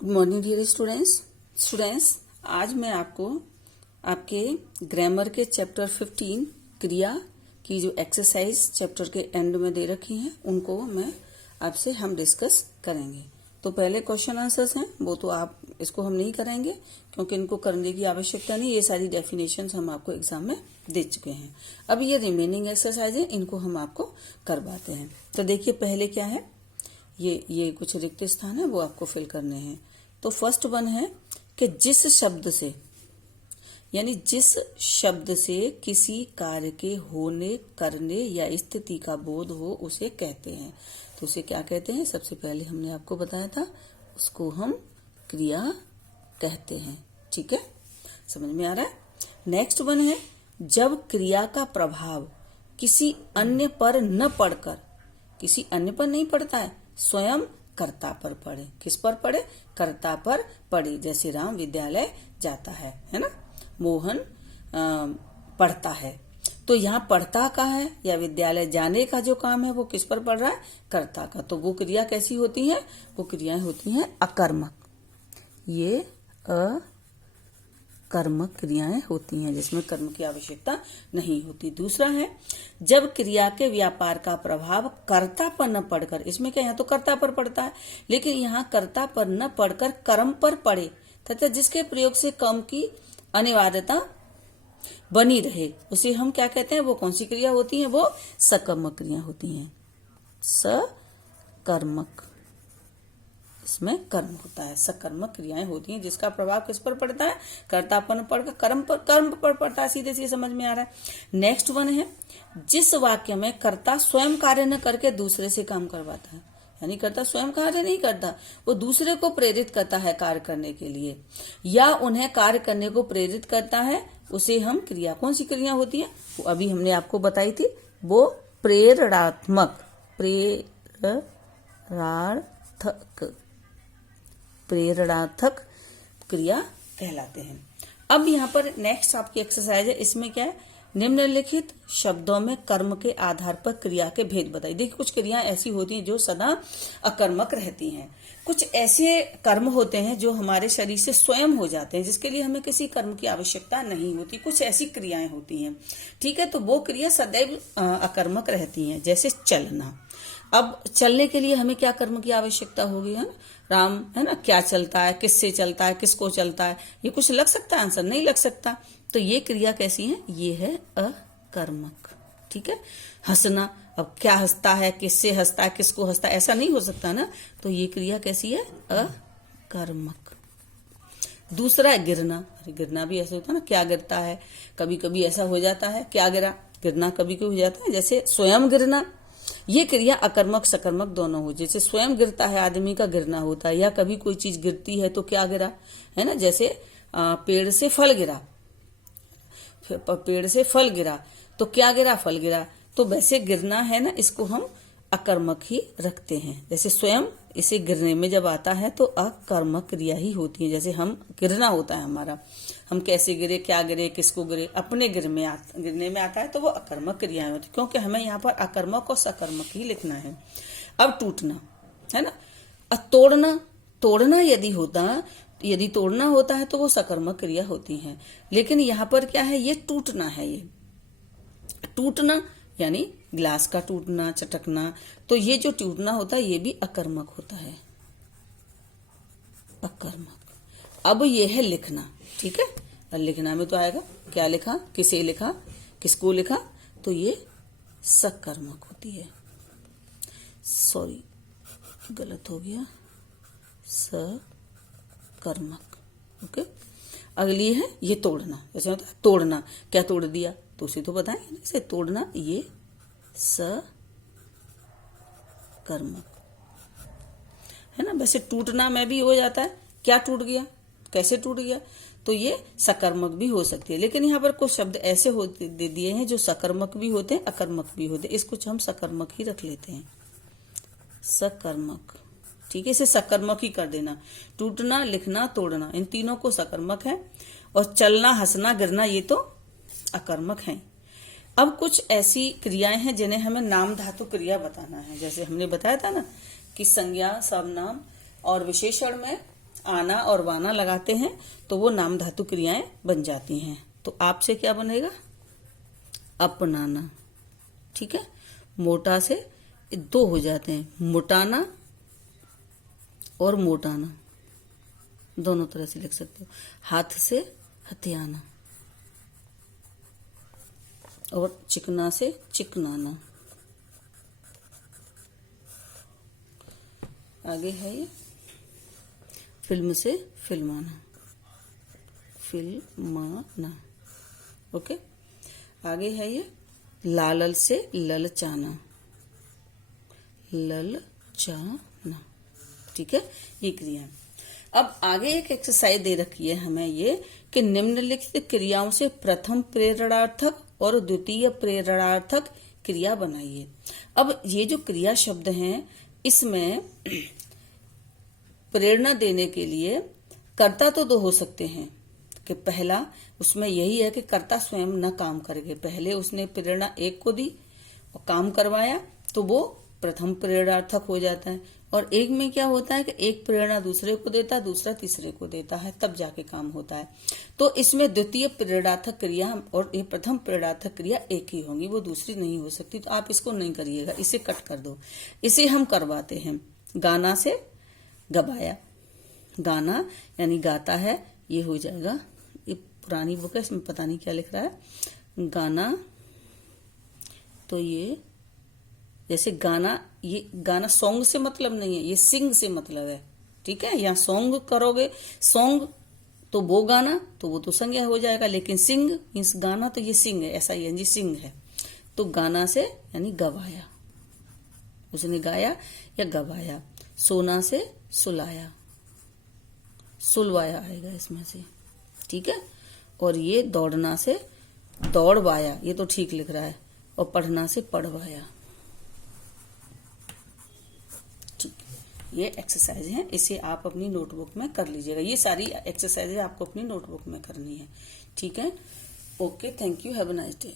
Good morning dear students आज मैं आपको आपके ग्रामर के चैप्टर 15 क्रिया की जो एक्सरसाइज चैप्टर के एंड में दे रखी हैं उनको मैं आपसे हम डिस्कस करेंगे। तो पहले क्वेश्चन आंसर्स हैं वो तो आप इसको हम नहीं करेंगे क्योंकि इनको करने की आवश्यकता नहीं, ये सारी डेफिनेशंस हम आपको एग्जाम में दे चुके हैं। अब ये रिमेनिंग एक्सरसाइज है, इनको हम आपको करवाते हैं। तो देखिए पहले क्या है, ये कुछ रिक्त स्थान है वो आपको फिल करने हैं। तो फर्स्ट वन है कि जिस शब्द से यानी जिस शब्द से किसी कार्य के होने करने या स्थिति का बोध हो उसे कहते हैं। तो उसे क्या कहते हैं, सबसे पहले हमने आपको बताया था, उसको हम क्रिया कहते हैं। ठीक है, समझ में आ रहा है। नेक्स्ट वन है जब क्रिया का प्रभाव किसी अन्य पर न पड़कर, किसी अन्य पर नहीं पड़ता है, स्वयं कर्ता पर पड़े। किस पर पड़े? कर्ता पर पड़े। जैसे राम विद्यालय जाता है ना, मोहन पढ़ता है। तो यहाँ पढ़ता का है या विद्यालय जाने का जो काम है वो किस पर पड़ रहा है? कर्ता का। तो वो क्रिया कैसी होती है? वो क्रियाएं होती हैं अकर्मक। ये कर्मक क्रियाएं होती हैं जिसमें कर्म की आवश्यकता नहीं होती। दूसरा है जब क्रिया के व्यापार का प्रभाव कर्ता पर न पड़कर, इसमें क्या, यहाँ तो कर्ता पर पड़ता है लेकिन यहाँ कर्ता पर न पड़कर कर्म पर पड़े तथा जिसके प्रयोग से कर्म की अनिवार्यता बनी रहे उसे हम क्या कहते हैं? वो कौन सी क्रिया होती है? वो सकर्मक क्रिया होती हैं। सकर्मक, इसमें कर्म होता है। सकर्मक क्रियाएं होती हैं जिसका प्रभाव किस पर पड़ता है? कर्ता पर पड़कर कर्म पर पड़ता है। सीधे सीधे समझ में आ रहा है। नेक्स्ट वन है जिस वाक्य में कर्ता स्वयं कार्य न करके दूसरे से काम करवाता है, यानी कर्ता स्वयं कार्य नहीं करता, वो दूसरे को प्रेरित करता है कार्य करने के लिए या उन्हें कार्य करने को प्रेरित करता है, उसे हम क्रिया, कौन सी क्रिया होती है? वो अभी हमने आपको बताई थी, वो प्रेरणात्मक, प्रेरणात्मक क्रिया कहलाते हैं। अब यहाँ पर नेक्स्ट आपकी एक्सरसाइज है, इसमें क्या है, निम्नलिखित शब्दों में कर्म के आधार पर क्रिया के भेद बताइए। देखिए कुछ क्रियाएं ऐसी होती हैं जो सदा अकर्मक रहती हैं, कुछ ऐसे कर्म होते हैं जो हमारे शरीर से स्वयं हो जाते हैं जिसके लिए हमें किसी कर्म की आवश्यकता नहीं होती, कुछ ऐसी क्रियाएं होती हैं। ठीक है, तो वो क्रिया सदैव अकर्मक रहती हैं। जैसे चलना, अब चलने के लिए हमें क्या कर्म की आवश्यकता होगी? है ना, राम है ना, क्या चलता है, किससे चलता है, किसको चलता है, ये कुछ लग सकता है? आंसर नहीं लग सकता। तो ये क्रिया कैसी है? ये है अकर्मक। ठीक है, हंसना, अब क्या हंसता है, किससे हंसता है, किसको हंसता है, ऐसा नहीं हो सकता ना, तो ये क्रिया कैसी है? अकर्मक। दूसरा है गिरना। गिरना भी ऐसा होता है ना, क्या गिरता है, कभी कभी ऐसा हो जाता है, क्या गिरा, गिरना कभी कभी हो जाता है। जैसे स्वयं गिरना, ये क्रिया अकर्मक सकर्मक दोनों हो। जैसे स्वयं गिरता है आदमी का गिरना होता है, या कभी कोई चीज गिरती है तो क्या गिरा, है ना, जैसे पेड़ से फल गिरा, पेड़ से फल गिरा तो क्या गिरा? फल गिरा। तो वैसे गिरना है ना, इसको हम अकर्मक ही रखते हैं। जैसे स्वयं इसे गिरने में जब आता है तो अकर्मक क्रिया ही होती है। जैसे हम गिरना होता है हमारा, हम कैसे गिरे, क्या गिरे, किसको गिरे, अपने गिरने में आता है तो वो अकर्मक क्रियाएं होती है, क्योंकि हमें यहाँ पर अकर्मक और सकर्मक ही लिखना है। अब टूटना है ना, तोड़ना यदि तोड़ना होता है तो वो सकर्मक क्रिया होती है, लेकिन यहाँ पर क्या है, ये टूटना है। ये टूटना यानी ग्लास का टूटना, चटकना, तो ये जो टूटना होता है ये भी अकर्मक होता है, अकर्मक। अब ये है लिखना। ठीक है, और लिखना में तो आएगा क्या लिखा, किसे लिखा, किसको लिखा, तो ये सकर्मक होती है। सॉरी गलत हो गया, सकर्मक। ओके, अगली है ये तोड़ना। जैसे होता है तोड़ना, क्या तोड़ दिया, तो उसे तो बताएं, इसे तोड़ना, ये सकर्मक है ना। वैसे टूटना में भी हो जाता है, क्या टूट गया, कैसे टूट गया, तो ये सकर्मक भी हो सकती है। लेकिन यहाँ पर कुछ शब्द ऐसे होते दे दिए हैं जो सकर्मक भी होते हैं, अकर्मक भी होते हैं, इसको हम सकर्मक ही रख लेते हैं, सकर्मक। ठीक है, इसे सकर्मक ही कर देना। टूटना, लिखना, तोड़ना, इन तीनों को सकर्मक है, और चलना, हंसना, गिरना ये तो अकर्मक है। अब कुछ ऐसी क्रियाएं हैं जिन्हें हमें नाम धातु क्रिया बताना है। जैसे हमने बताया था ना कि संज्ञा, सर्वनाम और विशेषण में आना और वाना लगाते हैं तो वो नाम धातु क्रियाएं बन जाती हैं। तो आपसे क्या बनेगा? अपनाना। ठीक है, मोटा से दो हो जाते हैं, मोटाना और मोटाना, दोनों तरह से लिख सकते हो। हाथ से हथियाना और चिकना से चिकनाना। आगे है ये फिल्म से फिल्माना, फिल्माना। ओके, आगे है ये लालल से ललचाना, ललचाना। ठीक है, ये क्रिया। अब आगे एक एक्सरसाइज दे रखी है हमें ये कि निम्नलिखित क्रियाओं से प्रथम प्रेरणार्थक और द्वितीय प्रेरणार्थक क्रिया बनाइए। अब ये जो क्रिया शब्द हैं इसमें प्रेरणा देने के लिए कर्ता तो दो हो सकते हैं कि पहला उसमें यही है कि कर्ता स्वयं न काम करके पहले उसने प्रेरणा एक को दी और काम करवाया तो वो प्रथम प्रेरणार्थक हो जाता है। और एक में क्या होता है कि एक प्रेरणा दूसरे को देता है, दूसरा तीसरे को देता है, तब जाके काम होता है। तो इसमें द्वितीय प्रेरणार्थक क्रिया और ये प्रथम प्रेरणार्थक क्रिया एक ही होंगी, वो दूसरी नहीं हो सकती। तो आप इसको नहीं करिएगा, इसे कट कर दो। इसे हम करवाते हैं गाना से गवाया। गाना यानी गाता है, ये हो जाएगा, ये पुरानी बुक है इसमें पता नहीं क्या लिख रहा है। गाना तो ये जैसे गाना, ये गाना सॉन्ग से मतलब नहीं है, ये सिंग से मतलब है। ठीक है, यहाँ सॉन्ग करोगे, सॉन्ग तो वो गाना तो वो तो संज्ञा हो जाएगा, लेकिन सिंग मीन्स गाना तो ये सिंग है, ऐसा ही सिंग है। तो गाना से यानी गवाया, उसने गाया या गवाया। सोना से सुलाया, सुलवाया आएगा इसमें से। ठीक है, और ये दौड़ना से दौड़वाया, ये तो ठीक लिख रहा है। और पढ़ना से पढ़वाया। ये एक्सरसाइज है, इसे आप अपनी नोटबुक में कर लीजिएगा। ये सारी एक्सरसाइज आपको अपनी नोटबुक में करनी है। ठीक है, okay, thank you, have a nice day.